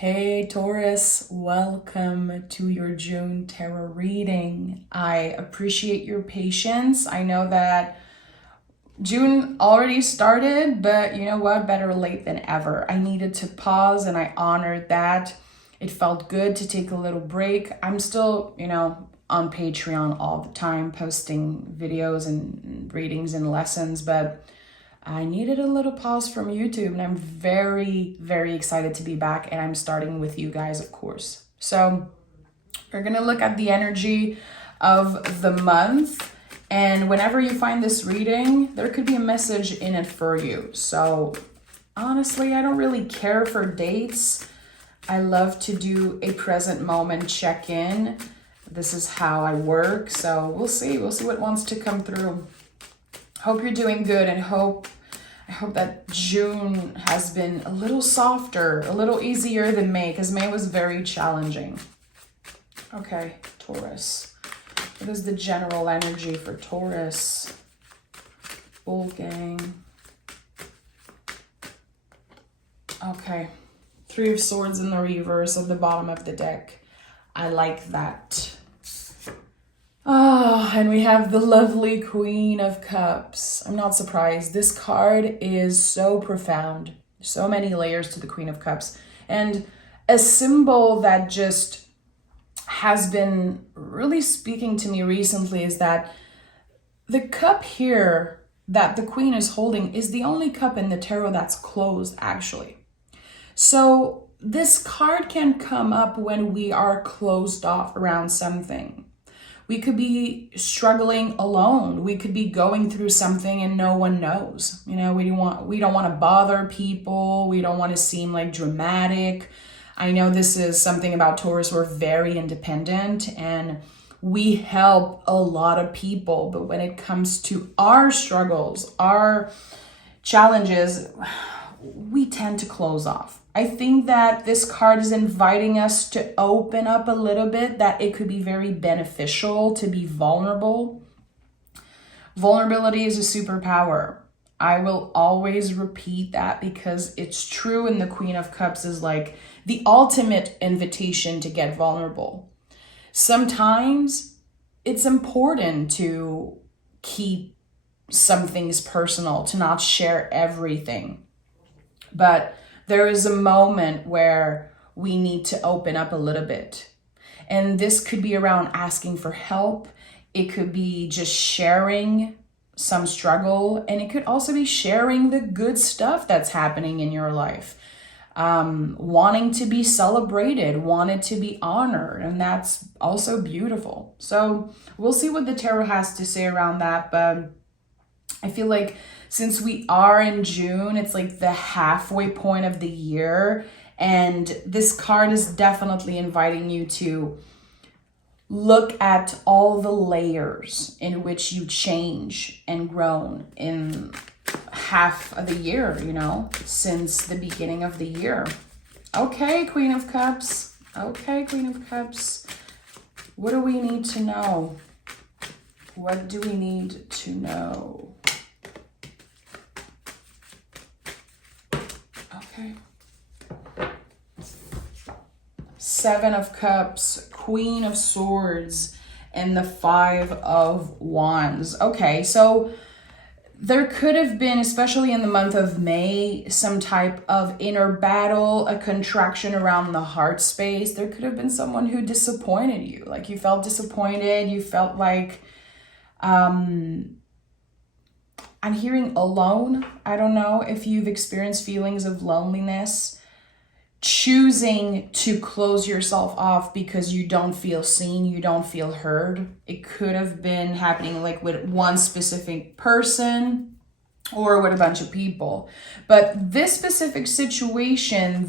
Hey Taurus, welcome to your June tarot reading. I appreciate your patience. I know that June already started, but you know what? Better late than ever. I needed to pause and I honored that. It felt good to take a little break. I'm still, on Patreon all the time, posting videos and readings and lessons, but I needed a little pause from YouTube, and I'm very, very excited to be back, and I'm starting with you guys, of course. So we're going to look at the energy of the month, and whenever you find this reading, there could be a message in it for you. So honestly, I don't really care for dates. I love to do a present moment check-in. This is how I work, so we'll see what wants to come through. Hope you're doing good, and I hope that June has been a little softer, a little easier than May, because May was very challenging. Okay, Taurus. What is the general energy for Taurus? Bull gang. Okay. Three of Swords in the reverse at the bottom of the deck. I like that. And we have the lovely Queen of Cups. I'm not surprised. This card is so profound. So many layers to the Queen of Cups. And a symbol that just has been really speaking to me recently is that the cup here that the Queen is holding is the only cup in the tarot that's closed, actually. So this card can come up when we are closed off around something. We could be struggling alone. We could be going through something and no one knows. We don't want to bother people. We don't want to seem like dramatic. I know this is something about Taurus. We're very independent and we help a lot of people. But when it comes to our struggles, our challenges, we tend to close off. I think that this card is inviting us to open up a little bit, that it could be very beneficial to be vulnerable. Vulnerability is a superpower. I will always repeat that because it's true, and the Queen of Cups is like the ultimate invitation to get vulnerable. Sometimes it's important to keep some things personal, to not share everything. But there is a moment where we need to open up a little bit. And this could be around asking for help. It could be just sharing some struggle. And it could also be sharing the good stuff that's happening in your life. Wanting to be celebrated, wanted to be honored. And that's also beautiful. So we'll see what the tarot has to say around that. But I feel like since we are in June, it's like the halfway point of the year. And this card is definitely inviting you to look at all the layers in which you change and grown in half of the year, since the beginning of the year. Okay, Queen of Cups. Okay, Queen of Cups. What do we need to know? What do we need to know? Okay. Seven of Cups, Queen of Swords, and the Five of Wands. Okay, so there could have been, especially in the month of May, some type of inner battle, a contraction around the heart space. There could have been someone who disappointed you. Like you felt disappointed. You felt like, I'm hearing alone. I don't know if you've experienced feelings of loneliness, choosing to close yourself off because you don't feel seen, you don't feel heard. It could have been happening like with one specific person or with a bunch of people. But this specific situation,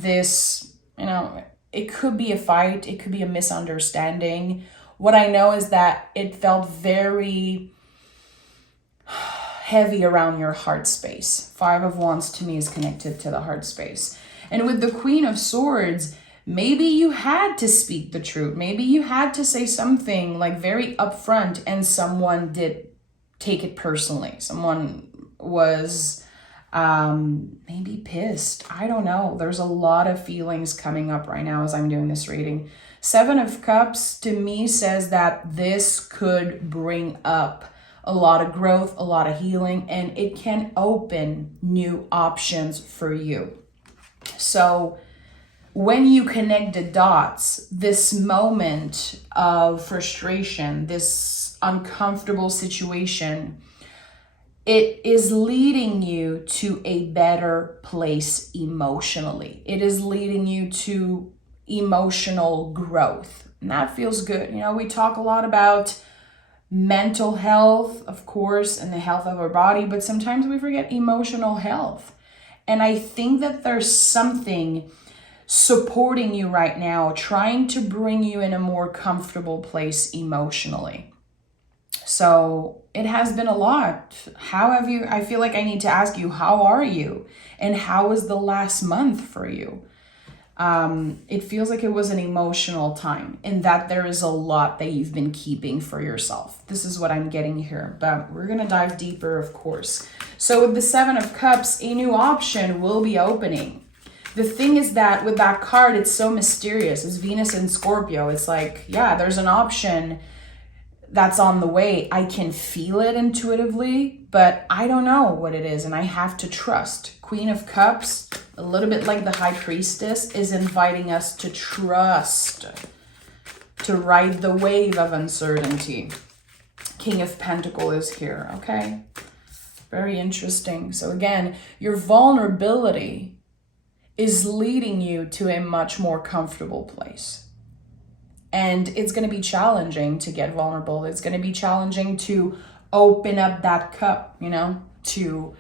it could be a fight, it could be a misunderstanding. What I know is that it felt very heavy around your heart space. Five of Wands to me is connected to the heart space. And with the Queen of Swords, maybe you had to speak the truth. Maybe you had to say something like very upfront and someone did take it personally. Someone was maybe pissed. I don't know. There's a lot of feelings coming up right now as I'm doing this reading. Seven of Cups to me says that this could bring up a lot of growth, a lot of healing, and it can open new options for you. So when you connect the dots, this moment of frustration, this uncomfortable situation, it is leading you to a better place emotionally. It is leading you to emotional growth. And that feels good. You know, we talk a lot about mental health, of course, and the health of our body, but sometimes we forget emotional health. And I think that there's something supporting you right now, trying to bring you in a more comfortable place emotionally. So it has been a lot. How have you, I feel like I need to ask you, how are you? And how was the last month for you? It feels like it was an emotional time and that there is a lot that you've been keeping for yourself. This is what I'm getting here, but we're going to dive deeper, of course. So with the Seven of Cups, a new option will be opening. The thing is that with that card, it's so mysterious. It's Venus and Scorpio. It's like, yeah, there's an option that's on the way. I can feel it intuitively, but I don't know what it is, and I have to trust. Queen of Cups, a little bit like the High Priestess, is inviting us to trust, to ride the wave of uncertainty. King of Pentacles is here, okay? Very interesting. So again, your vulnerability is leading you to a much more comfortable place. And it's going to be challenging to get vulnerable. It's going to be challenging to open up that cup, you know, to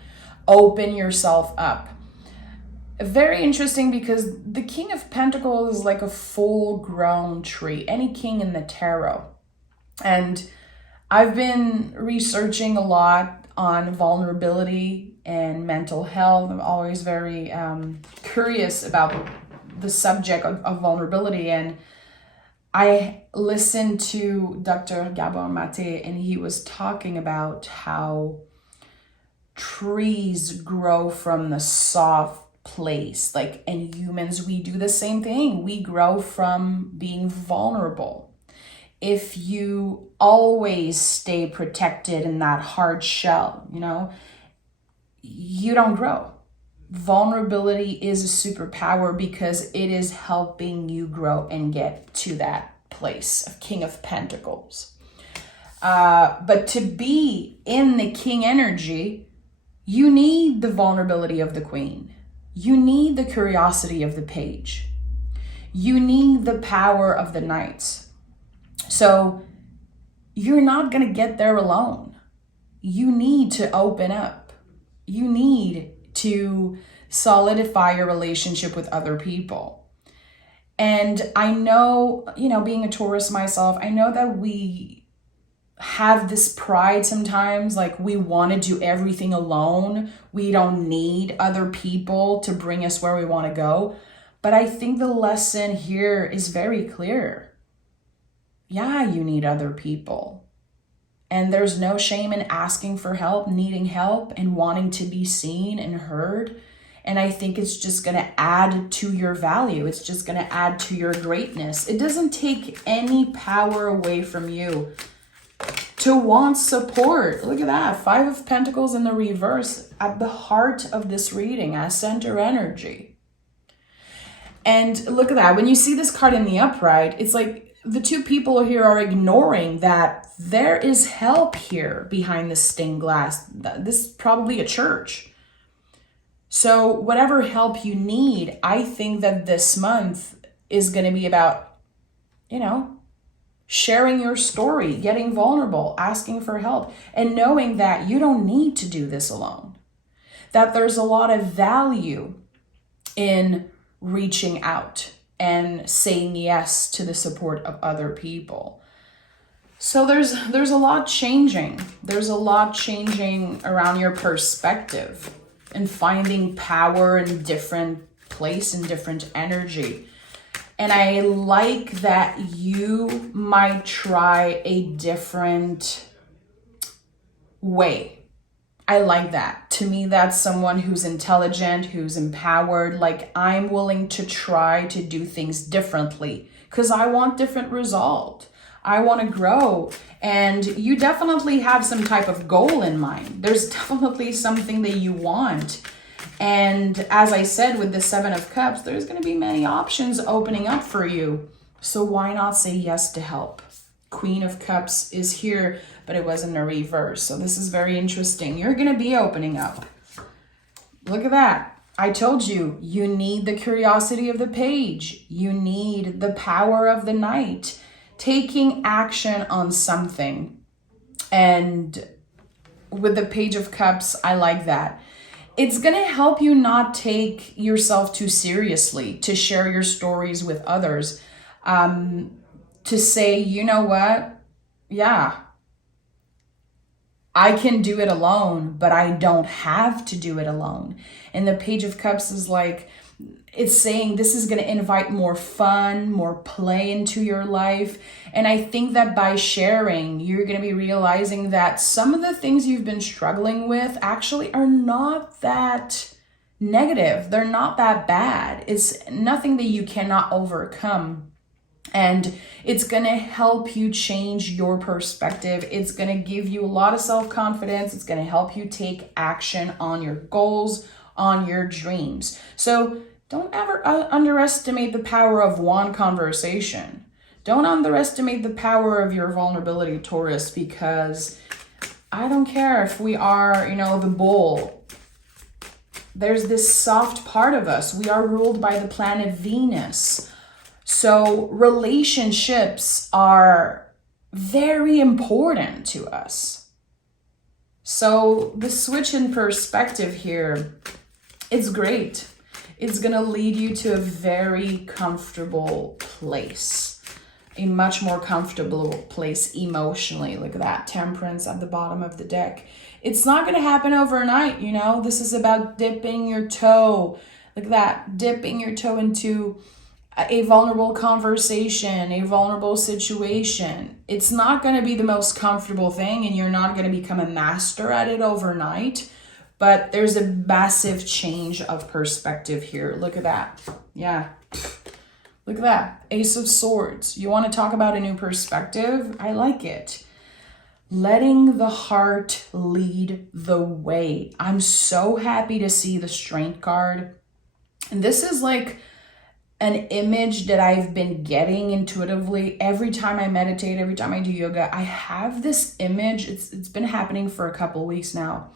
open yourself up. Very interesting because the King of Pentacles is like a full-grown tree, any king in the tarot. And I've been researching a lot on vulnerability and mental health. I'm always very curious about the subject of vulnerability, and I listened to Dr. Gabor Mate, and he was talking about how trees grow from the soft place. Like, and humans, we do the same thing. We grow from being vulnerable. If you always stay protected in that hard shell, you know, you don't grow. Vulnerability is a superpower because it is helping you grow and get to that place of King of Pentacles. But to be in the King energy, you need the vulnerability of the Queen. You need the curiosity of the Page. You need the power of the Knights. So you're not going to get there alone. You need to open up. You need to solidify your relationship with other people. And I know, you know, being a Taurus myself, I know that we have this pride sometimes, like we want to do everything alone. We don't need other people to bring us where we want to go. But I think the lesson here is very clear. Yeah, you need other people. And there's no shame in asking for help, needing help, and wanting to be seen and heard. And I think it's just going to add to your value. It's just going to add to your greatness. It doesn't take any power away from you to want support. Look at that. Five of Pentacles in the reverse at the heart of this reading as center energy. And look at that. When you see this card in the upright, it's like the two people here are ignoring that there is help here behind the stained glass. This is probably a church. So whatever help you need, I think that this month is going to be about, you know, sharing your story, getting vulnerable, asking for help, and knowing that you don't need to do this alone. That there's a lot of value in reaching out and saying yes to the support of other people. So there's a lot changing. There's a lot changing around your perspective and finding power in different place and different energy. And I like that you might try a different way. I like that. To me, that's someone who's intelligent, who's empowered. Like, I'm willing to try to do things differently because I want different result. I want to grow. And you definitely have some type of goal in mind. There's definitely something that you want. And as I said, with the Seven of Cups, there's going to be many options opening up for you. So why not say yes to help? Queen of Cups is here, but it was in a reverse. So this is very interesting. You're going to be opening up. Look at that. I told you, you need the curiosity of the page. You need the power of the knight. Taking action on something. And with the Page of Cups, I like that. It's going to help you not take yourself too seriously, to share your stories with others. To say, you know what? Yeah, I can do it alone, but I don't have to do it alone. And the Page of Cups is like, it's saying this is going to invite more fun, more play into your life. And I think that by sharing, you're going to be realizing that some of the things you've been struggling with actually are not that negative. They're not that bad. It's nothing that you cannot overcome. And it's going to help you change your perspective. It's going to give you a lot of self-confidence. It's going to help you take action on your goals, on your dreams. So don't ever underestimate the power of one conversation. Don't underestimate the power of your vulnerability, Taurus, because I don't care if we are, the bull. There's this soft part of us. We are ruled by the planet Venus. So relationships are very important to us. So the switch in perspective here, it's great. It's going to lead you to a very comfortable place, a much more comfortable place emotionally. Look at that, Temperance at the bottom of the deck. It's not going to happen overnight, This is about dipping your toe. Look at that, dipping your toe into a vulnerable conversation, a vulnerable situation. It's not going to be the most comfortable thing, and you're not going to become a master at it overnight. But there's a massive change of perspective here. Look at that. Yeah. Look at that. Ace of Swords. You want to talk about a new perspective? I like it. Letting the heart lead the way. I'm so happy to see the Strength card. And this is like an image that I've been getting intuitively every time I meditate, every time I do yoga. I have this image. It's been happening for a couple weeks now.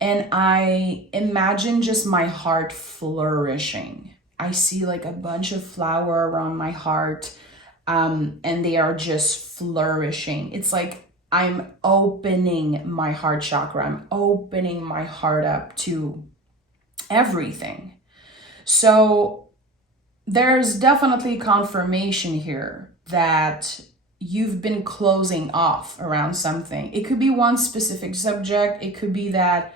And I imagine just my heart flourishing. I see like a bunch of flower around my heart, and they are just flourishing. It's like I'm opening my heart chakra. I'm opening my heart up to everything. So there's definitely confirmation here that you've been closing off around something. It could be one specific subject. It could be that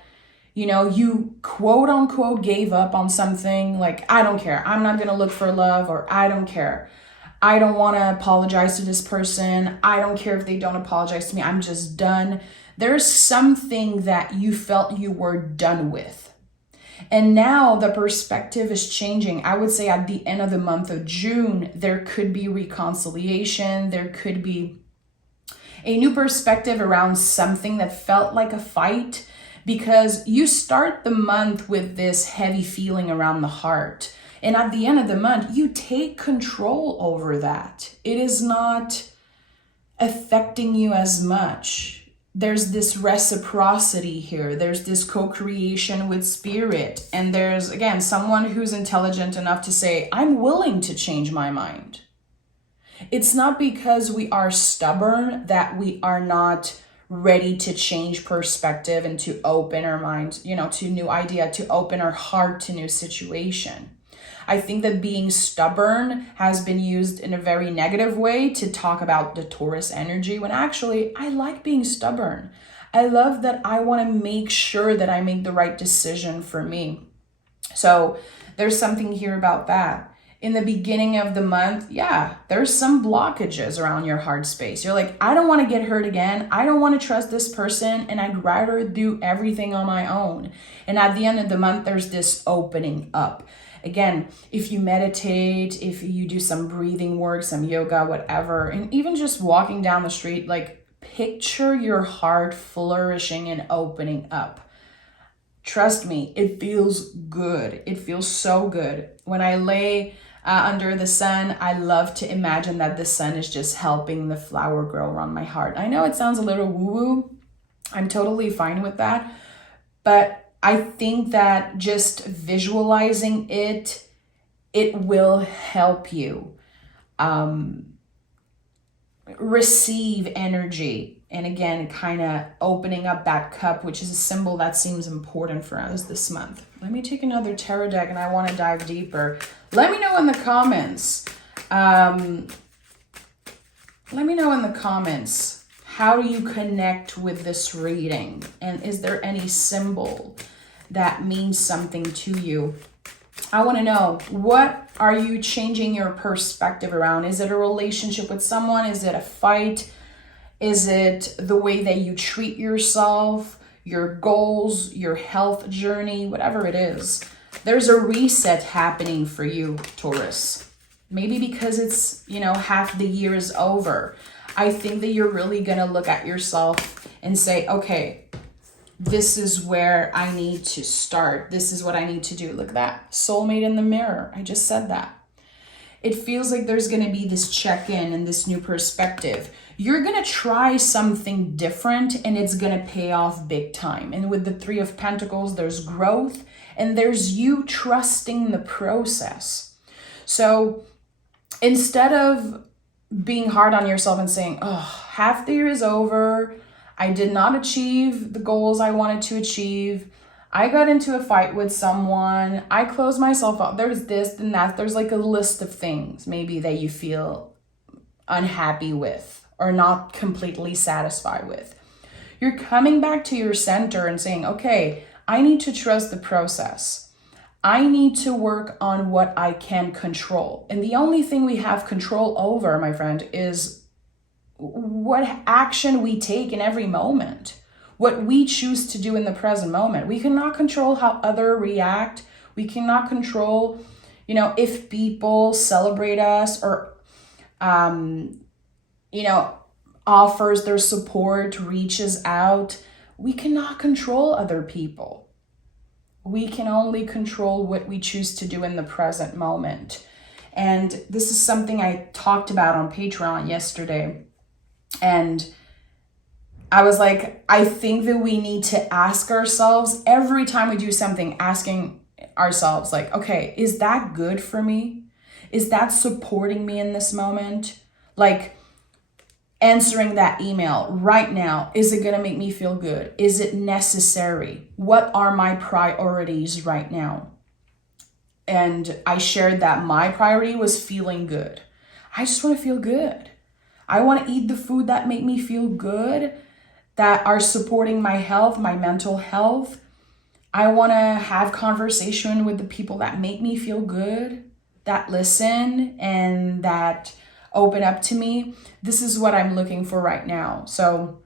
you quote unquote gave up on something, like, I don't care. I'm not going to look for love, or I don't care. I don't want to apologize to this person. I don't care if they don't apologize to me. I'm just done. There's something that you felt you were done with. And now the perspective is changing. I would say at the end of the month of June, there could be reconciliation. There could be a new perspective around something that felt like a fight, because you start the month with this heavy feeling around the heart. And at the end of the month, you take control over that. It is not affecting you as much. There's this reciprocity here. There's this co-creation with spirit. And there's, again, someone who's intelligent enough to say, I'm willing to change my mind. It's not because we are stubborn that we are not ready to change perspective and to open our mind, to new idea, to open our heart to new situation. I think that being stubborn has been used in a very negative way to talk about the Taurus energy, when actually I like being stubborn. I love that I want to make sure that I make the right decision for me. So there's something here about that. in the beginning of the month, yeah, there's some blockages around your heart space. You're like, I don't want to get hurt again. I don't want to trust this person, and I'd rather do everything on my own. And at the end of the month, there's this opening up. Again, if you meditate, if you do some breathing work, some yoga, whatever, and even just walking down the street, like picture your heart flourishing and opening up. Trust me, it feels good. It feels so good. When I lay under the sun, I love to imagine that the sun is just helping the flower grow around my heart. I know it sounds a little woo-woo. I'm totally fine with that. But I think that just visualizing it will help you receive energy. And again, kind of opening up that cup, which is a symbol that seems important for us this month. Let me take another tarot deck, and I want to dive deeper. Let me know in the comments. Let me know in the comments, how do you connect with this reading? And is there any symbol that means something to you? I want to know, what are you changing your perspective around? Is it a relationship with someone? Is it a fight? Is it the way that you treat yourself, your goals, your health journey, whatever it is? There's a reset happening for you, Taurus. Maybe because it's, half the year is over. I think that you're really going to look at yourself and say, okay, this is where I need to start. This is what I need to do. Look at that. Soulmate in the mirror. I just said that. It feels like there's going to be this check-in and this new perspective. You're going to try something different, and it's going to pay off big time. And with the Three of Pentacles, there's growth, and there's you trusting the process. So instead of being hard on yourself and saying, oh, half the year is over, I did not achieve the goals I wanted to achieve, I got into a fight with someone, I closed myself up, there's this and that, there's like a list of things maybe that you feel unhappy with or not completely satisfied with. You're coming back to your center and saying, okay, I need to trust the process. I need to work on what I can control. And the only thing we have control over, my friend, is what action we take in every moment. What we choose to do in the present moment. We cannot control how others react. We cannot control, if people celebrate us or, offers their support, reaches out. We cannot control other people. We can only control what we choose to do in the present moment. And this is something I talked about on Patreon yesterday. And I was like, I think that we need to ask ourselves every time we do something, asking ourselves like, okay, is that good for me? Is that supporting me in this moment? Like answering that email right now, is it going to make me feel good? Is it necessary? What are my priorities right now? And I shared that my priority was feeling good. I just want to feel good. I want to eat the food that make me feel good, that are supporting my health, my mental health. I want to have conversation with the people that make me feel good, that listen and that open up to me. This is what I'm looking for right now. So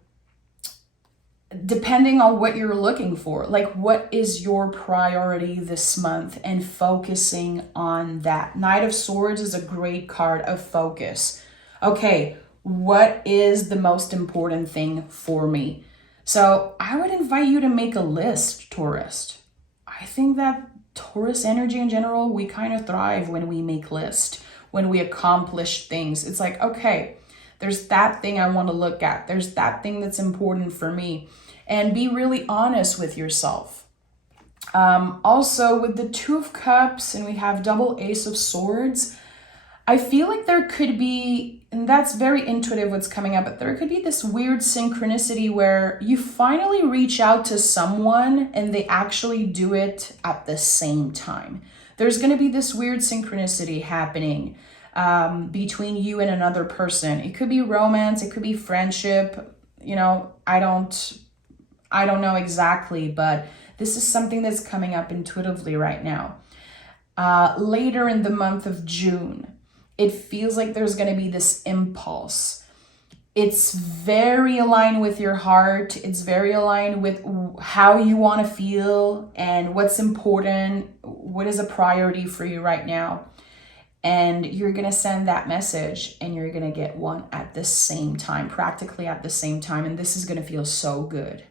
depending on what you're looking for, like what is your priority this month, and focusing on that. Knight of Swords is a great card of focus. Okay, what is the most important thing for me? So I would invite you to make a list, Taurus. I think that Taurus energy in general, we kind of thrive when we make lists, when we accomplish things. It's like, okay, there's that thing I want to look at. There's that thing that's important for me. And be really honest with yourself. Also, with the Two of Cups and we have double Ace of Swords, I feel like there could be, and that's very intuitive what's coming up, but there could be this weird synchronicity where you finally reach out to someone and they actually do it at the same time. There's going to be this weird synchronicity happening between you and another person. It could be romance, it could be friendship. I don't know exactly, but this is something that's coming up intuitively right now. later in the month of June, it feels like there's going to be this impulse. It's very aligned with your heart. It's very aligned with how you want to feel and what's important, what is a priority for you right now. And you're going to send that message and you're going to get one at the same time, practically at the same time. And this is going to feel so good.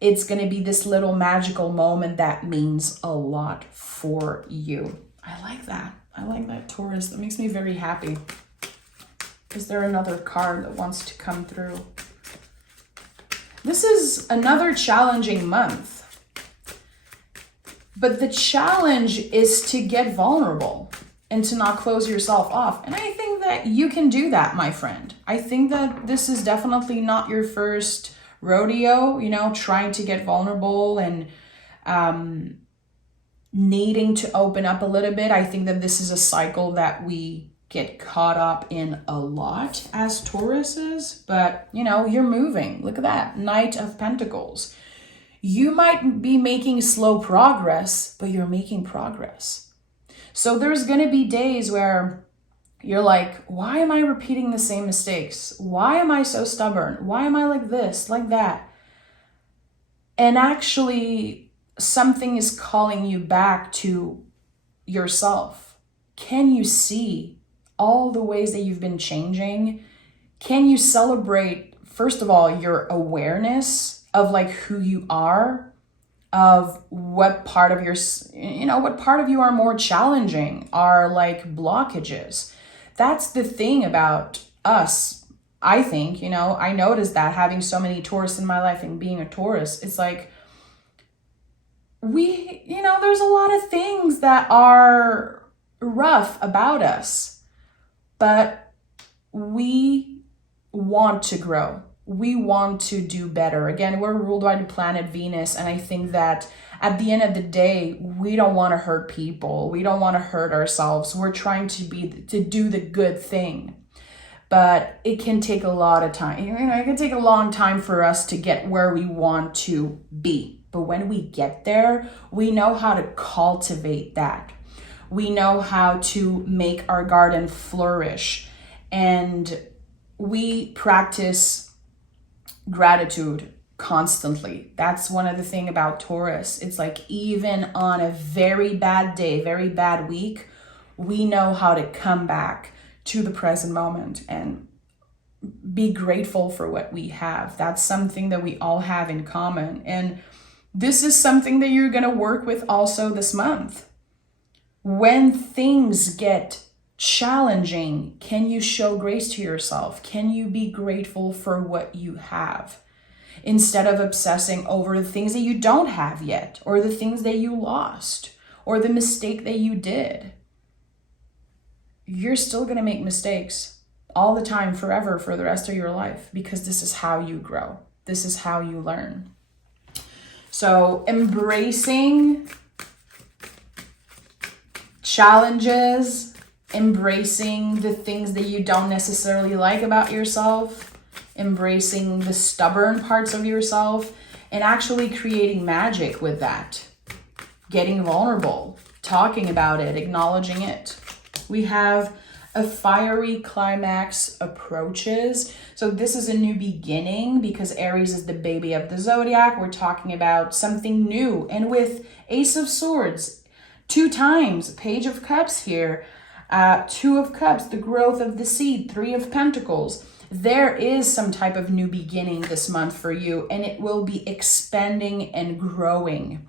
It's going to be this little magical moment that means a lot for you. I like that. I like that, Taurus. That makes me very happy. Is there another card that wants to come through? This is another challenging month. But the challenge is to get vulnerable and to not close yourself off. And I think that you can do that, my friend. I think that this is definitely not your first rodeo, trying to get vulnerable and needing to open up a little bit. I think that this is a cycle that we get caught up in a lot as Tauruses, but you're moving. Look at that, Knight of Pentacles. You might be making slow progress, but you're making progress. So there's going to be days where you're like, why am I repeating the same mistakes? Why am I so stubborn? Why am I like this, like that? And actually, something is calling you back to yourself. Can you see all the ways that you've been changing? Can you celebrate, first of all, your awareness of like who you are, of what part of what part of you are more challenging, are like blockages. That's the thing about us. I think, I noticed that having so many Taurus in my life and being a Taurus, it's like there's a lot of things that are rough about us, but we want to grow. We want to do better. Again, we're ruled by the planet Venus. And I think that at the end of the day, we don't want to hurt people. We don't want to hurt ourselves. We're trying to do the good thing. But it can take a lot of time. It can take a long time for us to get where we want to be. But when we get there, we know how to cultivate that. We know how to make our garden flourish. And we practice gratitude constantly. That's one of the things about Taurus. It's like even on a very bad day, very bad week, we know how to come back to the present moment and be grateful for what we have. That's something that we all have in common. And this is something that you're going to work with also this month. When things get challenging, can you show grace to yourself? Can you be grateful for what you have instead of obsessing over the things that you don't have yet, or the things that you lost, or the mistake that you did? You're still going to make mistakes all the time, forever, for the rest of your life, because this is how you grow. This is how you learn. So embracing challenges, embracing the things that you don't necessarily like about yourself, embracing the stubborn parts of yourself, and actually creating magic with that. Getting vulnerable, talking about it, acknowledging it. We have a fiery climax approaches. So this is a new beginning because Aries is the baby of the zodiac. We're talking about something new. And with Ace of Swords, 2 times, Page of Cups here, 2 of Cups, the growth of the seed, 3 of Pentacles. There is some type of new beginning this month for you, and it will be expanding and growing.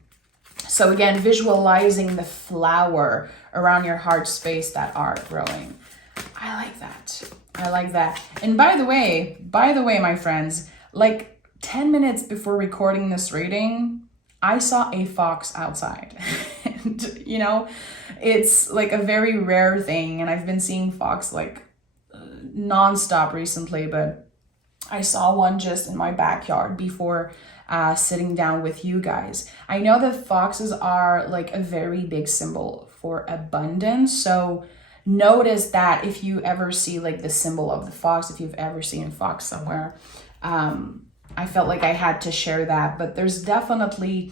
So again, visualizing the flower around your heart space that are growing. I like that. I like that. And by the way, my friends, like 10 minutes before recording this reading, I saw a fox outside. And, it's like a very rare thing. And I've been seeing fox like nonstop recently, but I saw one just in my backyard before sitting down with you guys. I know that foxes are like a very big symbol for abundance. So notice that if you ever see like the symbol of the fox, if you've ever seen a fox somewhere, I felt like I had to share that. But there's definitely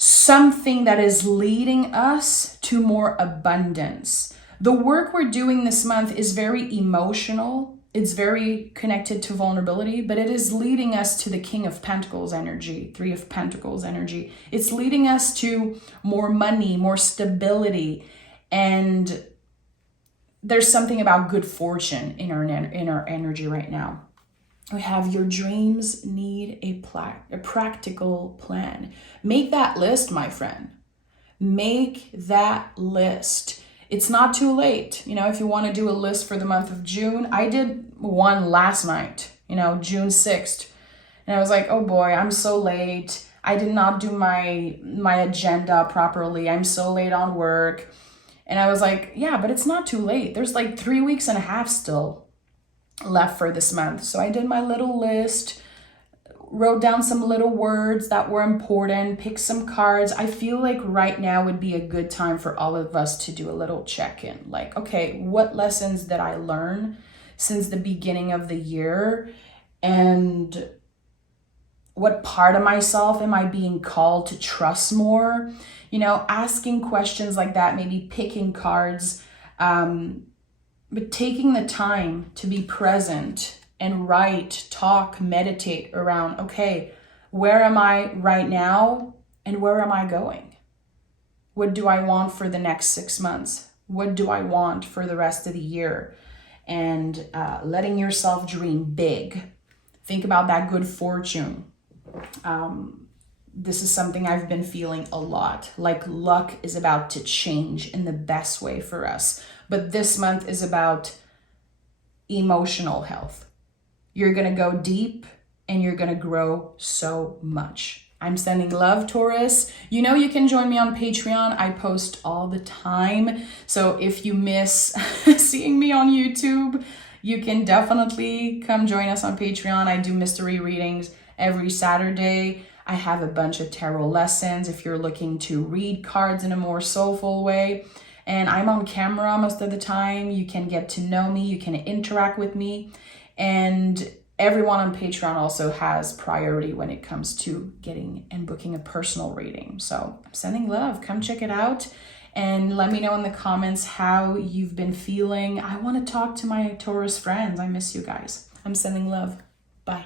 something that is leading us to more abundance. The work we're doing this month is very emotional. It's very connected to vulnerability, but it is leading us to the King of Pentacles energy, Three of Pentacles energy. It's leading us to more money, more stability, and there's something about good fortune in our energy right now. We have your dreams need a practical plan. Make that list, my friend. Make that list. It's not too late. If you want to do a list for the month of June, I did one last night, June 6th. And I was like, oh boy, I'm so late. I did not do my agenda properly. I'm so late on work. And I was like, yeah, but it's not too late. There's like 3 weeks and a half still left for this month. So I did my little list, wrote down some little words that were important, picked some cards. I feel like right now would be a good time for all of us to do a little check-in. Like, okay, what lessons did I learn since the beginning of the year? And what part of myself am I being called to trust more? Asking questions like that, maybe picking cards, but taking the time to be present and write, talk, meditate around, okay, where am I right now and where am I going? What do I want for the next 6 months? What do I want for the rest of the year? And letting yourself dream big. Think about that good fortune. This is something I've been feeling a lot. Like luck is about to change in the best way for us. But this month is about emotional health. You're going to go deep and you're going to grow so much. I'm sending love, Taurus. You can join me on Patreon. I post all the time. So if you miss seeing me on YouTube, you can definitely come join us on Patreon. I do mystery readings every Saturday. I have a bunch of tarot lessons if you're looking to read cards in a more soulful way. And I'm on camera most of the time. You can get to know me. You can interact with me. And everyone on Patreon also has priority when it comes to getting and booking a personal reading. So I'm sending love. Come check it out. And let me know in the comments how you've been feeling. I want to talk to my Taurus friends. I miss you guys. I'm sending love. Bye.